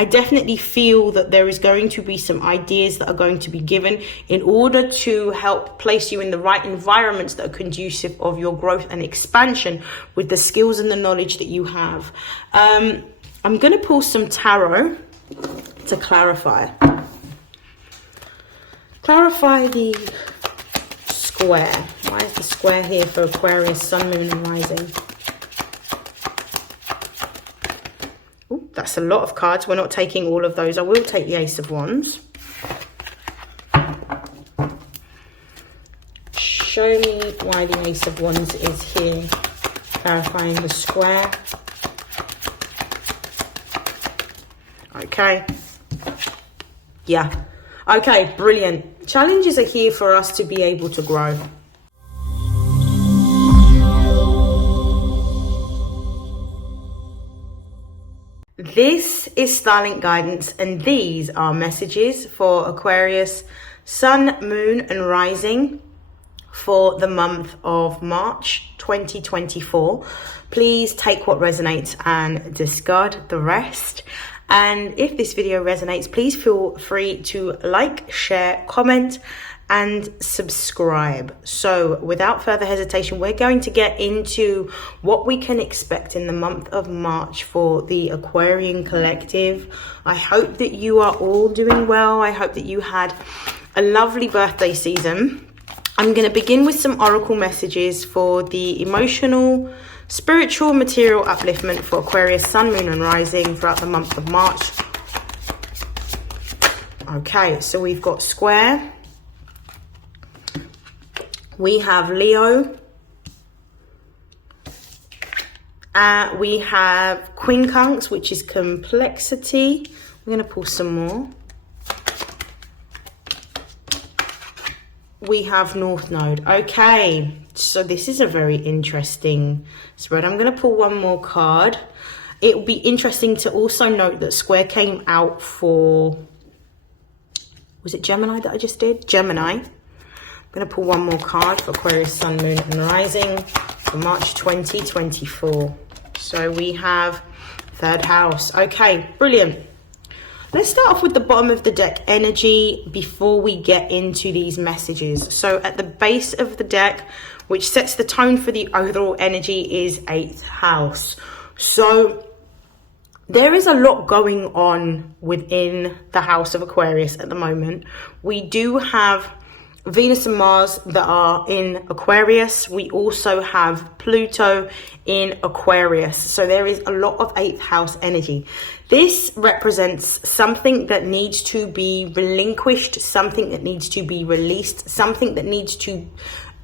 I definitely feel that there is going to be some ideas that are going to be given in order to help place you in the right environments that are conducive of your growth and expansion with the skills and the knowledge that you have. I'm going to pull some tarot to clarify the square. Why is the square here for Aquarius, Sun, Moon and Rising? Ooh, that's a lot of cards. We're not taking all of those. I will take the Ace of Wands. Show me why the Ace of Wands is here, clarifying the square. Okay. Yeah. Okay, brilliant. Challenges are here for us to be able to grow. This is StarLink guidance, and these are messages for Aquarius, Sun, Moon and Rising for the month of March 2024. Please take what resonates and discard the rest. And if this video resonates, please feel free to like, share, comment and subscribe. So without further hesitation, we're going to get into what we can expect in the month of March for the Aquarian collective. I hope that you are all doing well. I hope that you had a lovely birthday season. I'm going to begin with some oracle messages for the emotional, spiritual, material upliftment for Aquarius, Sun, Moon and Rising throughout the month of March. Okay, so we've got square. We have Leo. We have quincunx, which is complexity. We're going to pull some more. We have North Node. Okay, so this is a very interesting spread. I'm going to pull one more card. It will be interesting to also note that square came out for, was it Gemini that I just did? Gemini. I'm going to pull one more card for Aquarius, Sun, Moon and Rising for March 2024. So we have third house. Okay, brilliant. Let's start off with the bottom of the deck energy before we get into these messages. So at the base of the deck, which sets the tone for the overall energy, is 8th house. So there is a lot going on within the house of Aquarius at the moment. We do have Venus and Mars that are in Aquarius. We also have Pluto in Aquarius. So there is a lot of 8th house energy. This represents something that needs to be relinquished, something that needs to be released, something that needs to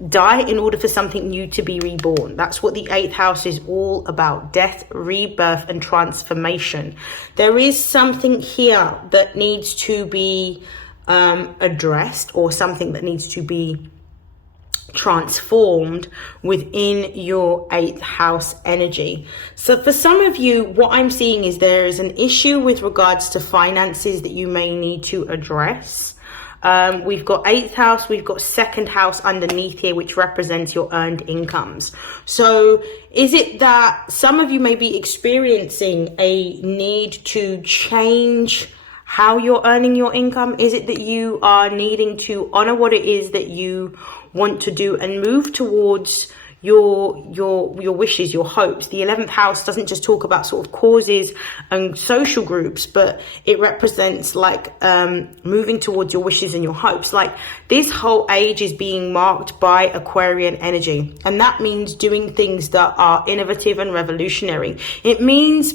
die in order for something new to be reborn. That's what the 8th house is all about: death, rebirth and transformation. There is something here that needs to be addressed, or something that needs to be transformed within your 8th house energy. So for some of you, what I'm seeing is there is an issue with regards to finances that you may need to address. We've got 8th house, we've got 2nd house underneath here, which represents your earned incomes. So is it that some of you may be experiencing a need to change how you're earning your income? Is it that you are needing to honor what it is that you want to do and move towards your wishes, your hopes? The 11th house doesn't just talk about sort of causes and social groups, but it represents like moving towards your wishes and your hopes. Like this whole age is being marked by Aquarian energy, and that means doing things that are innovative and revolutionary. It means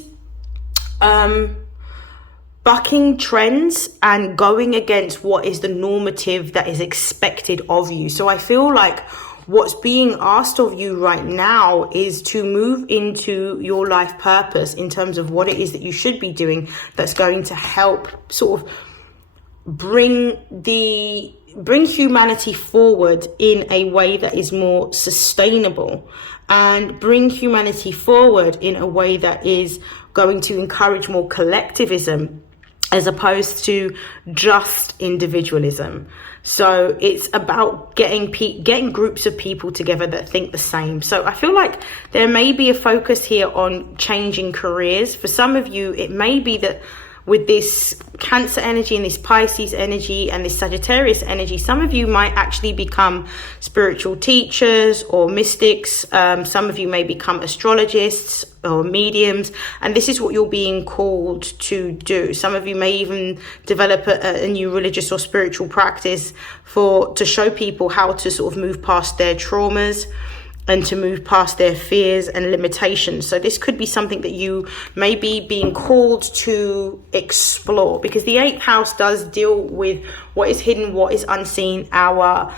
bucking trends and going against what is the normative that is expected of you. So I feel like what's being asked of you right now is to move into your life purpose in terms of what it is that you should be doing, that's going to help sort of bring humanity forward in a way that is more sustainable, and bring humanity forward in a way that is going to encourage more collectivism as opposed to just individualism. So it's about getting groups of people together that think the same. So I feel like there may be a focus here on changing careers. For some of you, it may be that with this Cancer energy and this Pisces energy and this Sagittarius energy, some of you might actually become spiritual teachers or mystics. Some of you may become astrologists or mediums, and this is what you're being called to do. Some of you may even develop a new religious or spiritual practice to show people how to sort of move past their traumas and to move past their fears and limitations. So this could be something that you may be being called to explore, because the 8th house does deal with what is hidden, what is unseen, our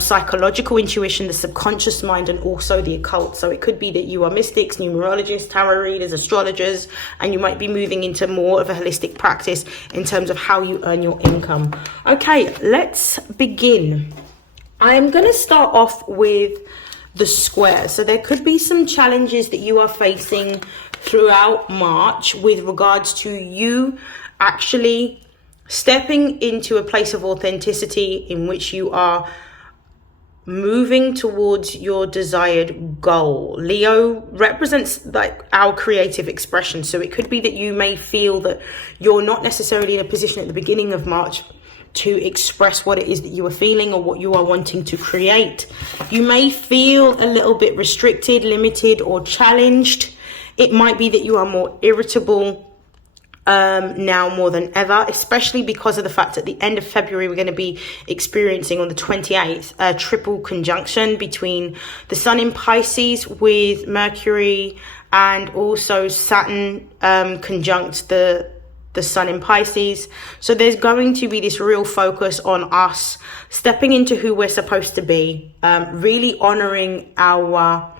psychological intuition, the subconscious mind, and also the occult. So it could be that you are mystics, numerologists, tarot readers, astrologers, and you might be moving into more of a holistic practice in terms of how you earn your income. Okay, let's begin. I'm going to start off with the square. So there could be some challenges that you are facing throughout March with regards to you actually stepping into a place of authenticity in which you are moving towards your desired goal. Leo represents like our creative expression. So it could be that you may feel that you're not necessarily in a position at the beginning of March to express what it is that you are feeling or what you are wanting to create. You may feel a little bit restricted, limited, or challenged. It might be that you are more irritable now more than ever, especially because of the fact that at the end of February we're going to be experiencing on the 28th a triple conjunction between the Sun in Pisces with Mercury, and also Saturn conjunct the Sun in Pisces. So there's going to be this real focus on us stepping into who we're supposed to be, really honoring our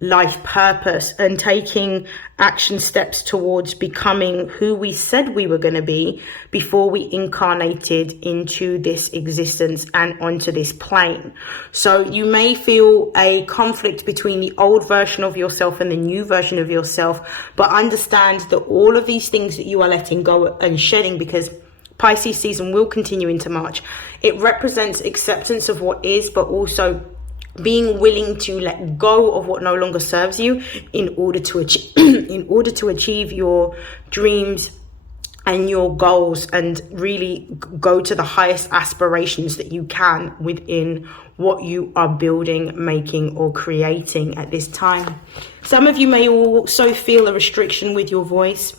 life purpose and taking action steps towards becoming who we said we were going to be before we incarnated into this existence and onto this plane. So you may feel a conflict between the old version of yourself and the new version of yourself, but understand that all of these things that you are letting go and shedding, because Pisces season will continue into March, it represents acceptance of what is, but also being willing to let go of what no longer serves you in order to achieve your dreams and your goals, and really go to the highest aspirations that you can within what you are building, making, or creating at this time. Some of you may also feel a restriction with your voice,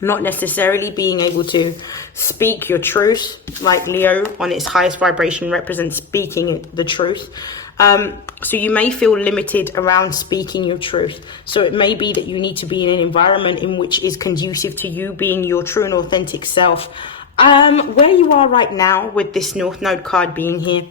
not necessarily being able to speak your truth, like Leo on its highest vibration represents speaking the truth. So you may feel limited around speaking your truth. So it may be that you need to be in an environment in which is conducive to you being your true and authentic self. Where you are right now with this North Node card being here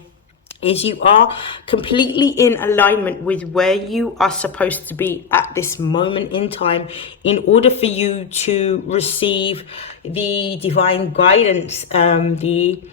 is you are completely in alignment with where you are supposed to be at this moment in time in order for you to receive the divine guidance, the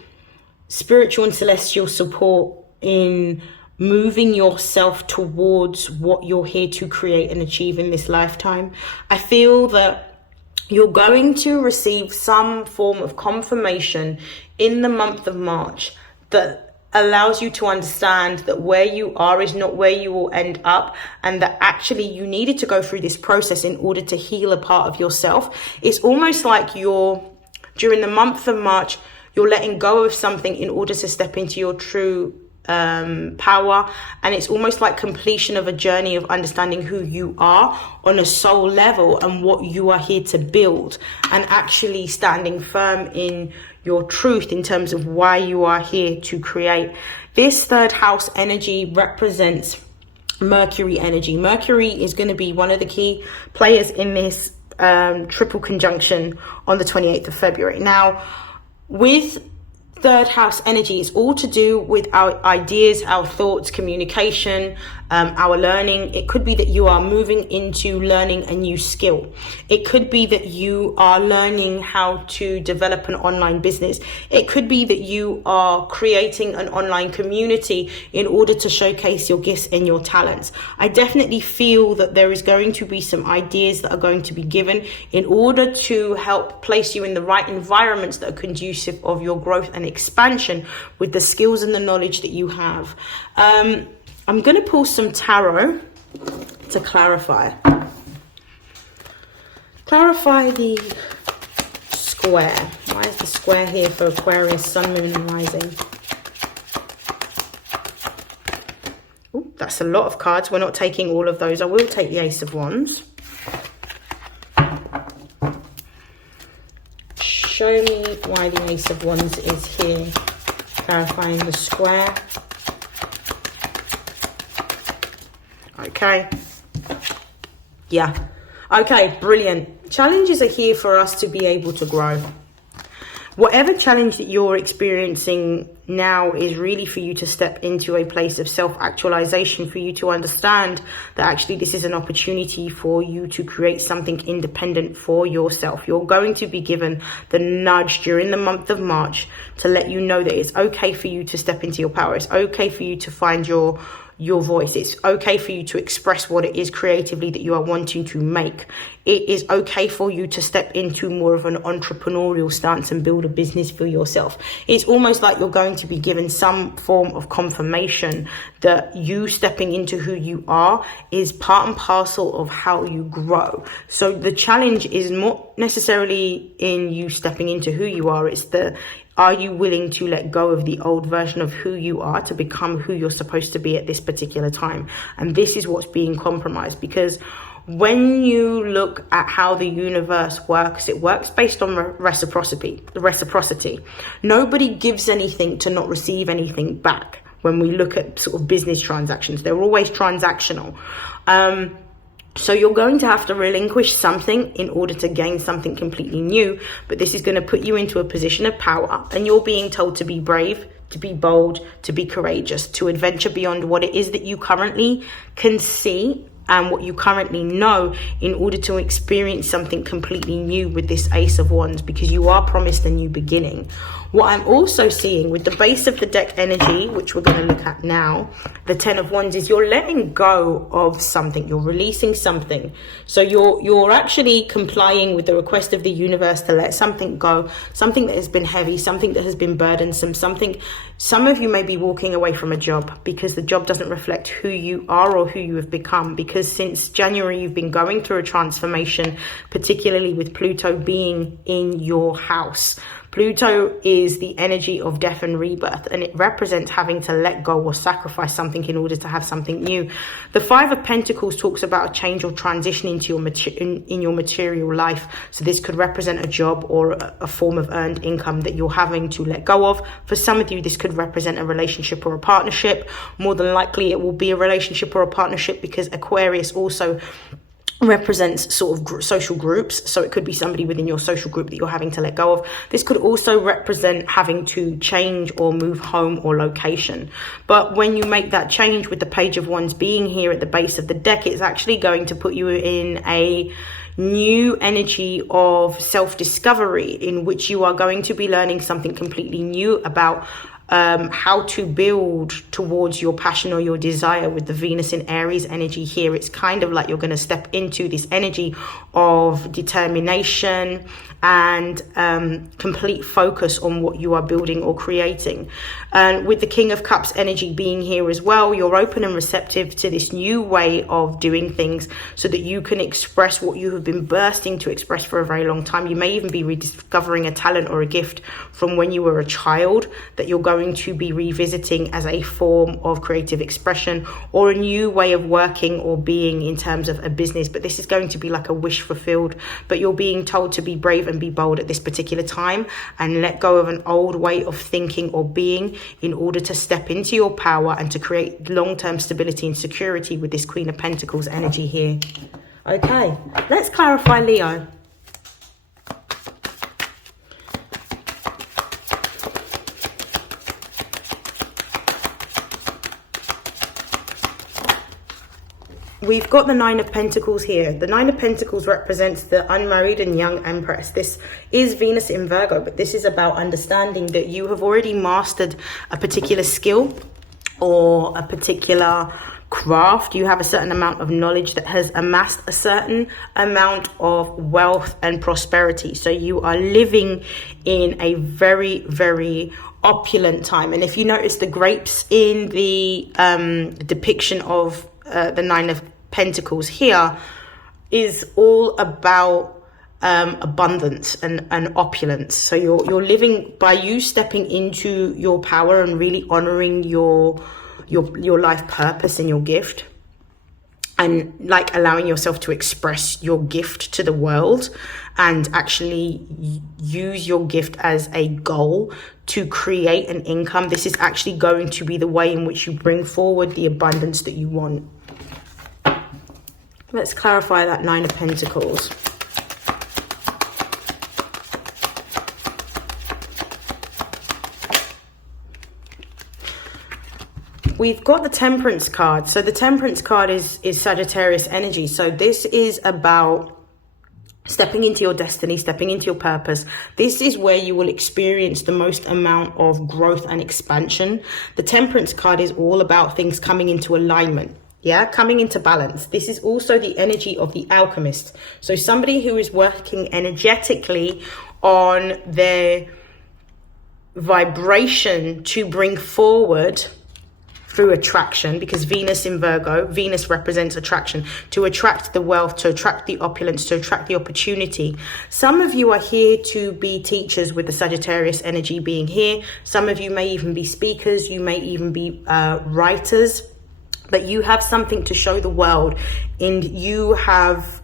spiritual and celestial support in moving yourself towards what you're here to create and achieve in this lifetime. I feel that you're going to receive some form of confirmation in the month of March that allows you to understand that where you are is not where you will end up, and that actually you needed to go through this process in order to heal a part of yourself. It's almost like during the month of March, you're letting go of something in order to step into your true power, and it's almost like completion of a journey of understanding who you are on a soul level and what you are here to build, and actually standing firm in your truth in terms of why you are here to create. This 3rd house energy represents Mercury energy. Mercury is going to be one of the key players in this triple conjunction on the 28th of February. Now, with 3rd house energy, is all to do with our ideas, our thoughts, communication, our learning. It could be that you are moving into learning a new skill. It could be that you are learning how to develop an online business. It could be that you are creating an online community in order to showcase your gifts and your talents. I definitely feel that there is going to be some ideas that are going to be given in order to help place you in the right environments that are conducive of your growth and expansion with the skills and the knowledge that you have. I'm going to pull some tarot to clarify the square. Why is the square here for Aquarius, Sun, Moon and Rising? Ooh, that's a lot of cards. We're not taking all of those. I will take the Ace of Wands. Show me why the Ace of Wands is here. Clarifying the square. Okay. Yeah. Okay, brilliant. Challenges are here for us to be able to grow. Whatever challenge that you're experiencing now is really for you to step into a place of self-actualization, for you to understand that actually this is an opportunity for you to create something independent for yourself. You're going to be given the nudge during the month of March to let you know that it's okay for you to step into your power. It's okay for you to find your voice. It's okay for you to express what it is creatively that you are wanting to make. It is okay for you to step into more of an entrepreneurial stance and build a business for yourself. It's almost like you're going to be given some form of confirmation that you stepping into who you are is part and parcel of how you grow. So the challenge is not necessarily in you stepping into who you are. Are you willing to let go of the old version of who you are to become who you're supposed to be at this particular time? And this is what's being compromised, because when you look at how the universe works, it works based on reciprocity. Nobody gives anything to not receive anything back. When we look at sort of business transactions, they're always transactional. So you're going to have to relinquish something in order to gain something completely new. But this is going to put you into a position of power, and you're being told to be brave, to be bold, to be courageous, to adventure beyond what it is that you currently can see and what you currently know in order to experience something completely new with this Ace of Wands, because you are promised a new beginning. What I'm also seeing with the base of the deck energy, which we're going to look at now, the 10 of Wands, is you're letting go of something. You're releasing something. So you're actually complying with the request of the universe to let something go, something that has been heavy, something that has been burdensome, some of you may be walking away from a job because the job doesn't reflect who you are or who you have become, because since January you've been going through a transformation, particularly with Pluto being in your house. Pluto is the energy of death and rebirth, and it represents having to let go or sacrifice something in order to have something new. The 5 of Pentacles talks about a change or transition into in your material life. So this could represent a job or a form of earned income that you're having to let go of. For some of you, this could represent a relationship or a partnership. More than likely, it will be a relationship or a partnership, because Aquarius also represents sort of social groups. So it could be somebody within your social group that you're having to let go of. This could also represent having to change or move home or location. But when you make that change with the Page of Wands being here at the base of the deck, it's actually going to put you in a new energy of self-discovery, in which you are going to be learning something completely new about how to build towards your passion or your desire. With the Venus in Aries energy here, it's kind of like you're going to step into this energy of determination and complete focus on what you are building or creating. And with the King of Cups energy being here as well, you're open and receptive to this new way of doing things so that you can express what you have been bursting to express for a very long time. You may even be rediscovering a talent or a gift from when you were a child that you're going to be revisiting as a form of creative expression, or a new way of working or being in terms of a business. But this is going to be like a wish fulfilled, but you're being told to be brave and be bold at this particular time and let go of an old way of thinking or being in order to step into your power and to create long-term stability and security with this Queen of Pentacles energy here. Okay, let's clarify Leo. We've got the 9 of Pentacles here. The 9 of Pentacles represents the unmarried and young Empress. This is Venus in Virgo, but this is about understanding that you have already mastered a particular skill or a particular craft. You have a certain amount of knowledge that has amassed a certain amount of wealth and prosperity. So you are living in a very, very opulent time. And if you notice the grapes in the depiction of the 9 of Pentacles here is all about abundance and opulence. So you're living by you stepping into your power and really honoring your life purpose and your gift, and like allowing yourself to express your gift to the world and actually use your gift as a goal to create an income. This is actually going to be the way in which you bring forward the abundance that you want. Let's clarify that Nine of Pentacles. We've got the Temperance card. So the Temperance card is Sagittarius energy. So this is about stepping into your destiny, stepping into your purpose. This is where you will experience the most amount of growth and expansion. The Temperance card is all about things coming into alignment. Yeah, coming into balance. This is also the energy of the alchemist. So somebody who is working energetically on their vibration to bring forward through attraction, because Venus in Virgo, Venus represents attraction, to attract the wealth, to attract the opulence, to attract the opportunity. Some of you are here to be teachers with the Sagittarius energy being here. Some of you may even be speakers. You may even be writers, but you have something to show the world, and you have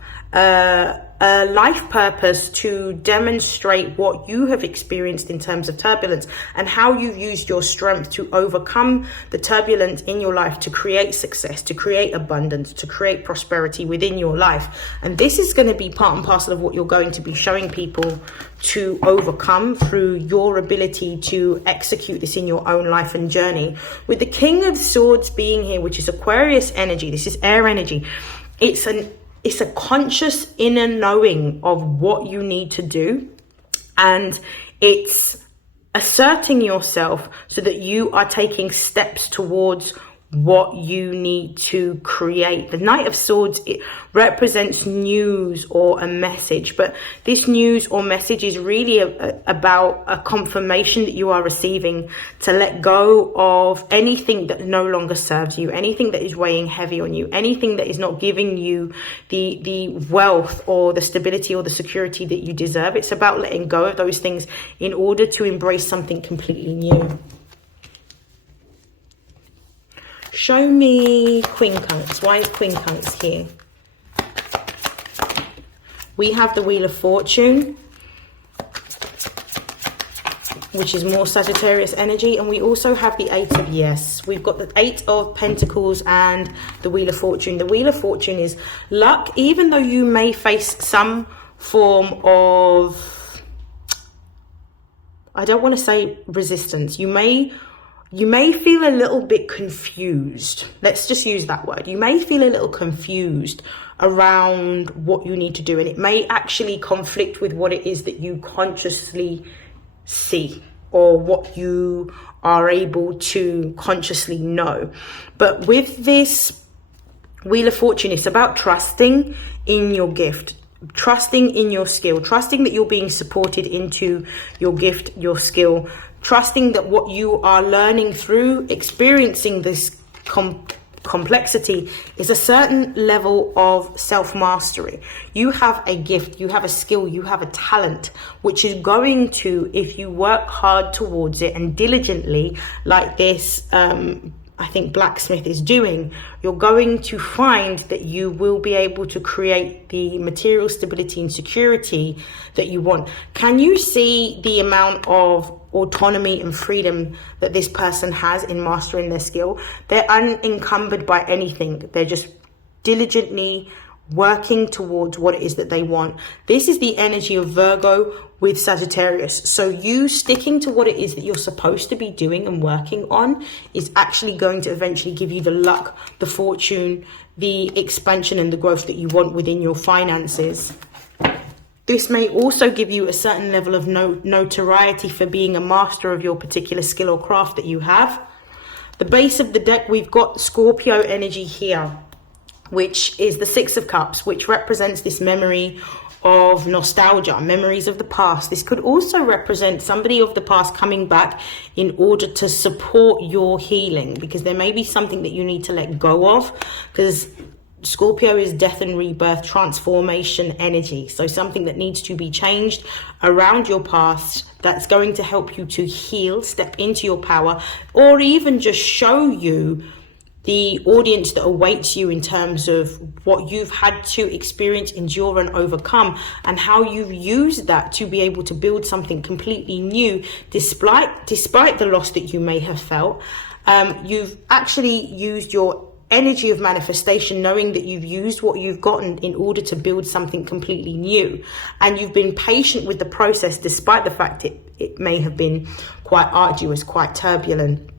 a life purpose to demonstrate what you have experienced in terms of turbulence and how you've used your strength to overcome the turbulence in your life to create success, to create abundance, to create prosperity within your life. And this is going to be part and parcel of what you're going to be showing people to overcome through your ability to execute this in your own life and journey. With the King of Swords being here, which is Aquarius energy, this is air energy. It's a conscious inner knowing of what you need to do, and it's asserting yourself so that you are taking steps towards what you need to create. The Knight of Swords, it represents news or a message, but this news or message is really about a confirmation that you are receiving to let go of anything that no longer serves you, anything that is weighing heavy on you, anything that is not giving you the wealth or the stability or the security that you deserve. It's about letting go of those things in order to embrace something completely new. Show me Queen Cunts. Why is Queen Cunts here? We have the Wheel of Fortune, which is more Sagittarius energy. And we also have the Eight of Yes. We've got the Eight of Pentacles and the Wheel of Fortune. The Wheel of Fortune is luck. Even though you may face some form of, I don't want to say resistance, you may feel a little bit confused. Let's just use that word. You may feel a little confused around what you need to do, and it may actually conflict with what it is that you consciously see or what you are able to consciously know. But with this Wheel of Fortune, it's about trusting in your gift, trusting in your skill, trusting that you're being supported into your gift, your skill, trusting that what you are learning through experiencing this complexity is a certain level of self-mastery. You have a gift, you have a skill, you have a talent, which is going to, if you work hard towards it and diligently, like this I think blacksmith is doing, you're going to find that you will be able to create the material stability and security that you want. Can you see the amount of autonomy and freedom that this person has in mastering their skill? They're unencumbered by anything. They're just diligently working towards what it is that they want. This is the energy of Virgo with Sagittarius. So you sticking to what it is that you're supposed to be doing and working on is actually going to eventually give you the luck, the fortune, the expansion and the growth that you want within your finances. This may also give you a certain level of notoriety for being a master of your particular skill or craft that you have. The base of the deck, we've got Scorpio energy here, which is the Six of Cups, which represents this memory of nostalgia, memories of the past. This could also represent somebody of the past coming back in order to support your healing, because there may be something that you need to let go of, because Scorpio is death and rebirth, transformation energy. So something that needs to be changed around your past that's going to help you to heal, step into your power, or even just show you the audience that awaits you in terms of what you've had to experience, endure, and overcome, and how you've used that to be able to build something completely new, despite the loss that you may have felt. You've actually used your energy of manifestation, knowing that you've used what you've gotten in order to build something completely new, and you've been patient with the process despite the fact it may have been quite arduous, quite turbulent,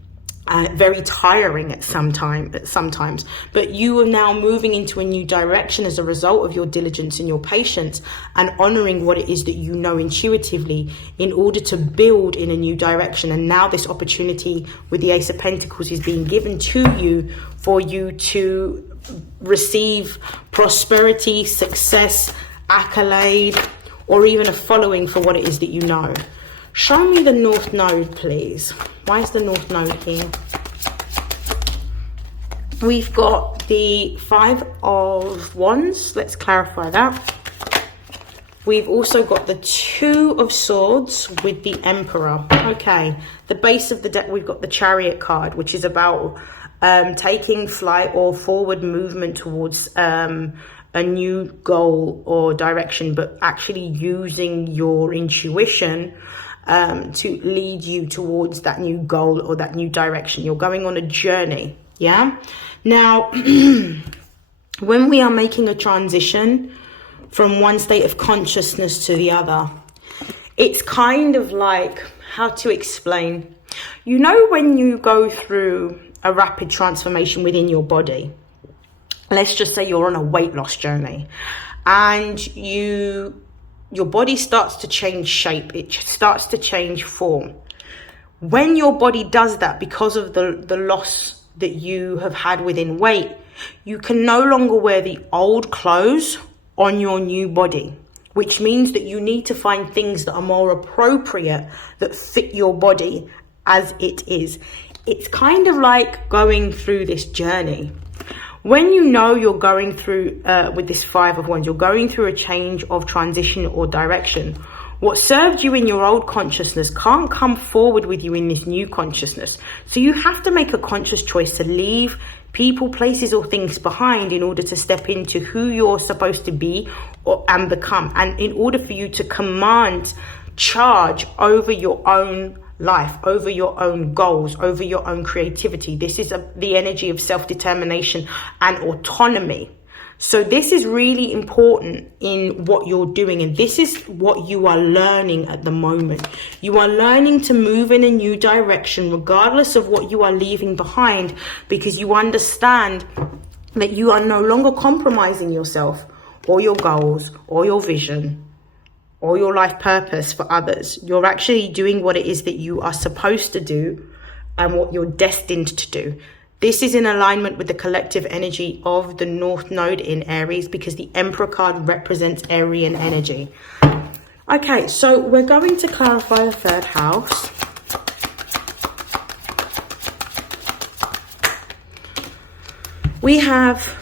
very tiring at sometimes, but you are now moving into a new direction as a result of your diligence and your patience, and honoring what it is that you know intuitively in order to build in a new direction. And now this opportunity with the Ace of Pentacles is being given to you for you to receive prosperity, success, accolade, or even a following for what it is that you know. Show me the North Node, please. Why is the North Node here? We've got the Five of Wands. Let's clarify that. We've also got the Two of Swords with the Emperor. Okay, the base of the deck, we've got the Chariot card, which is about taking flight or forward movement towards a new goal or direction, but actually using your intuition to lead you towards that new goal or that new direction. You're going on a journey. Yeah. Now, when we are making a transition from one state of consciousness to the other, it's kind of like, how to explain, you know, when you go through a rapid transformation within your body, let's just say you're on a weight loss journey, and your body starts to change shape, it starts to change form. When your body does that, because of the loss that you have had within weight, you can no longer wear the old clothes on your new body, which means that you need to find things that are more appropriate, that fit your body as it is. It's kind of like going through this journey. When you know you're going through, with this Five of Wands, you're going through a change of transition or direction. What served you in your old consciousness can't come forward with you in this new consciousness. So you have to make a conscious choice to leave people, places, or things behind in order to step into who you're supposed to be and become. And in order for you to command charge over your own life, over your own goals, over your own creativity. This is the energy of self-determination and autonomy. So this is really important in what you're doing, and this is what you are learning at the moment. You are learning to move in a new direction regardless of what you are leaving behind, because you understand that you are no longer compromising yourself or your goals or your vision or your life purpose for others. You're actually doing what it is that you are supposed to do and what you're destined to do. This is in alignment with the collective energy of the North Node in Aries, because the Emperor card represents Aryan energy. Okay, so we're going to clarify the third house. We have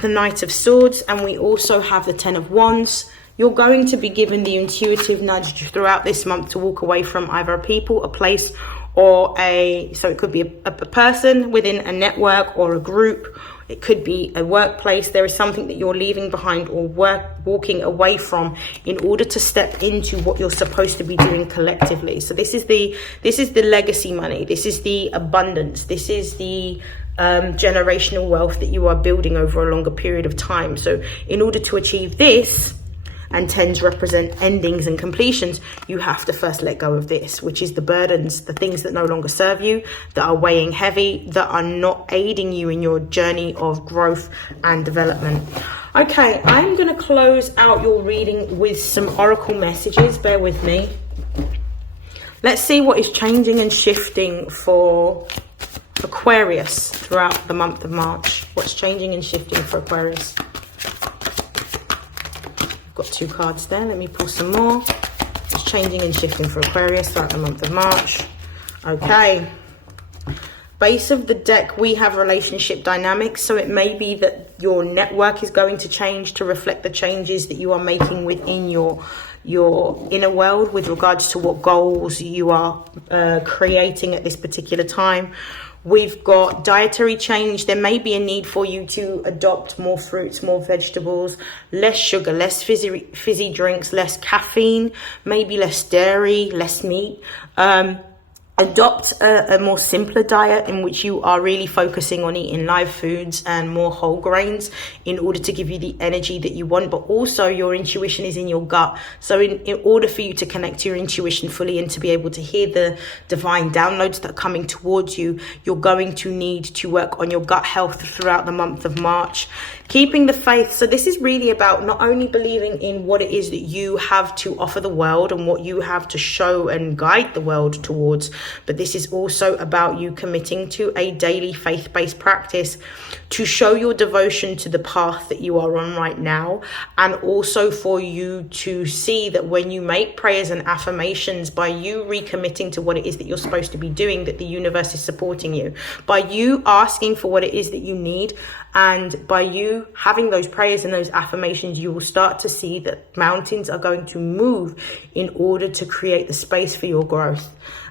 the Knight of Swords, and we also have the Ten of Wands. You're going to be given the intuitive nudge throughout this month to walk away from either a people, a place, or so it could be a person within a network or a group. It could be a workplace. There is something that you're leaving behind or walking away from in order to step into what you're supposed to be doing collectively. So this is the legacy money. This is the abundance. This is the generational wealth that you are building over a longer period of time. So in order to achieve this, and tens represent endings and completions, you have to first let go of this, which is the burdens, the things that no longer serve you, that are weighing heavy, that are not aiding you in your journey of growth and development. Okay, I'm going to close out your reading with some oracle messages. Bear with me. Let's see what is changing and shifting for Aquarius throughout the month of March. What's changing and shifting for Aquarius? Got two cards there. Let me pull some more. It's changing and shifting for Aquarius throughout the month of March. Okay. Base of the deck, we have relationship dynamics. So it may be that Your network is going to change to reflect the changes that you are making within your inner world with regards to what goals you are creating at this particular time. We've got dietary change. There may be a need for you to adopt more fruits, more vegetables, less sugar, less fizzy drinks, less caffeine, maybe less dairy, less meat. Adopt a more simpler diet in which you are really focusing on eating live foods and more whole grains in order to give you the energy that you want. But also your intuition is in your gut. So in order for you to connect to your intuition fully and to be able to hear the divine downloads that are coming towards you, you're going to need to work on your gut health throughout the month of March. Keeping the faith. So this is really about not only believing in what it is that you have to offer the world and what you have to show and guide the world towards, but this is also about you committing to a daily faith-based practice to show your devotion to the path that you are on right now, and also for you to see that when you make prayers and affirmations, by you recommitting to what it is that you're supposed to be doing, that the universe is supporting you. By you asking for what it is that you need, and by you having those prayers and those affirmations, you will start to see that mountains are going to move in order to create the space for your growth.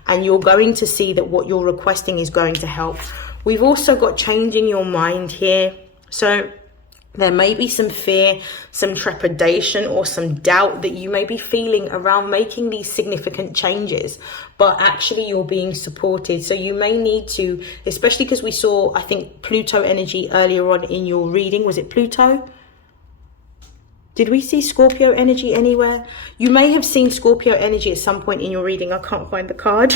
And you're going to see that what you're requesting is going to help. We've also got changing your mind here. So there may be some fear, some trepidation, or some doubt that you may be feeling around making these significant changes, but actually you're being supported. So you may need to, especially because we saw, I think, Pluto energy earlier on in your reading. Was it Pluto? Did we see Scorpio energy anywhere? You may have seen Scorpio energy at some point in your reading. I can't find the card.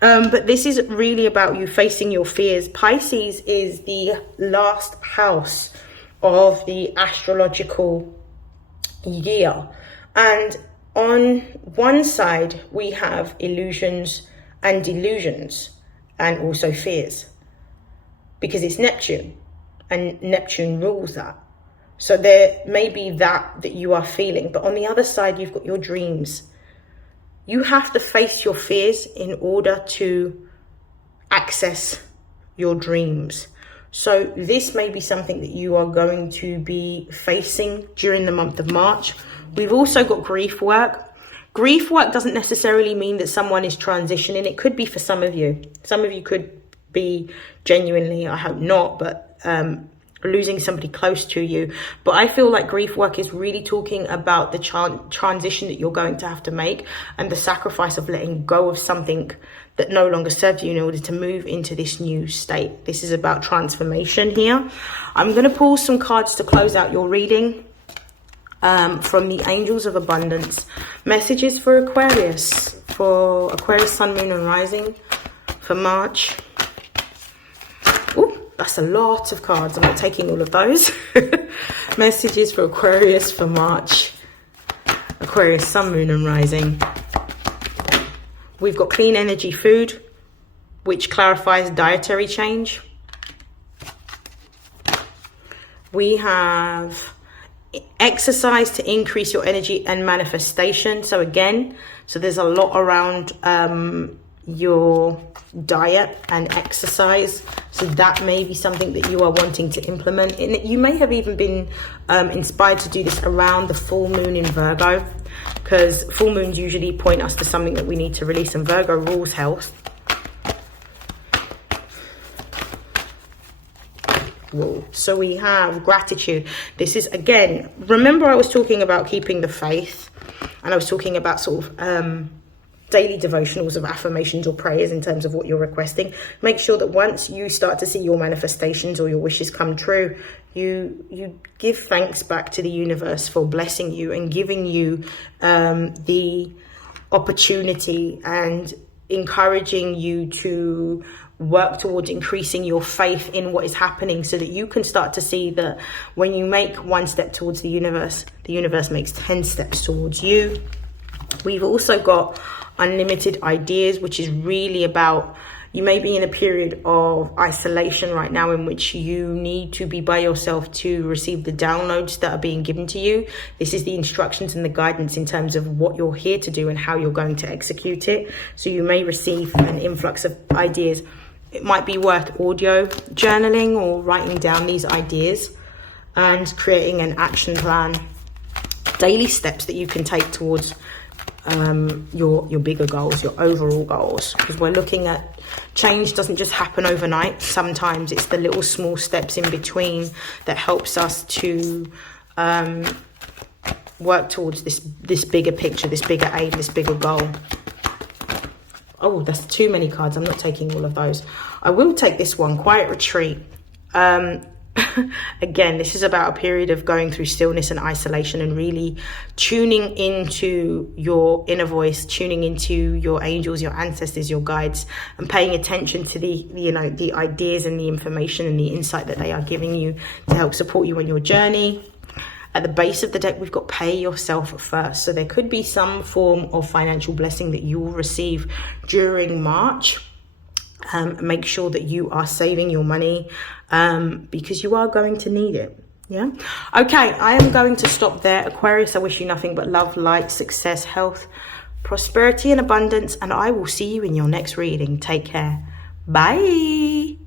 But this is really about you facing your fears. Pisces is the last house of the astrological year. And on one side, we have illusions and delusions, and also fears, because it's Neptune, and Neptune rules that. So there may be that you are feeling, but on the other side, you've got your dreams. You have to face your fears in order to access your dreams. So this may be something that you are going to be facing during the month of March. We've also got grief work. Grief work doesn't necessarily mean that someone is transitioning. It could be for some of you. Some of you could be genuinely, I hope not, but losing somebody close to you. But I feel like grief work is really talking about the transition that you're going to have to make, and the sacrifice of letting go of something that no longer serves you in order to move into this new state. This is about transformation here. I'm going to pull some cards to close out your reading from the Angels of Abundance. Messages for Aquarius, Sun, Moon and Rising for March. That's a lot of cards. I'm not taking all of those. Messages for Aquarius for March. Aquarius, Sun, Moon and Rising. We've got clean energy food, which clarifies dietary change. We have exercise to increase your energy and manifestation. So again, there's a lot around your diet and exercise. So that may be something that you are wanting to implement. And you may have even been inspired to do this around the full moon in Virgo, because full moons usually point us to something that we need to release, and Virgo rules health. Whoa. So we have gratitude. This is, again, remember I was talking about keeping the faith, and I was talking about sort of daily devotionals of affirmations or prayers in terms of what you're requesting. Make sure that once you start to see your manifestations or your wishes come true, you give thanks back to the universe for blessing you and giving you the opportunity and encouraging you to work towards increasing your faith in what is happening, so that you can start to see that when you make one step towards the universe makes 10 steps towards you. We've also got unlimited ideas, which is really about, you may be in a period of isolation right now in which you need to be by yourself to receive the downloads that are being given to you. This is the instructions and the guidance in terms of what you're here to do and how you're going to execute it. So you may receive an influx of ideas. It might be worth audio journaling or writing down these ideas. and creating an action plan, daily steps that you can take towards your bigger goals, your overall goals, because we're looking at change doesn't just happen overnight. Sometimes it's the little small steps in between that helps us to work towards this bigger picture, this bigger aim, this bigger goal. Oh, that's too many cards. I'm not taking all of those. I will take this one, Quiet Retreat. Again, this is about a period of going through stillness and isolation and really tuning into your inner voice, tuning into your angels, your ancestors, your guides, and paying attention to the ideas and the information and the insight that they are giving you to help support you on your journey. At the base of the deck, we've got pay yourself first. So there could be some form of financial blessing that you will receive during March. Make sure that you are saving your money because you are going to need it. Yeah. Okay, I am going to stop there. Aquarius, I wish you nothing but love, light, success, health, prosperity and abundance. And I will see you in your next reading. Take care. Bye.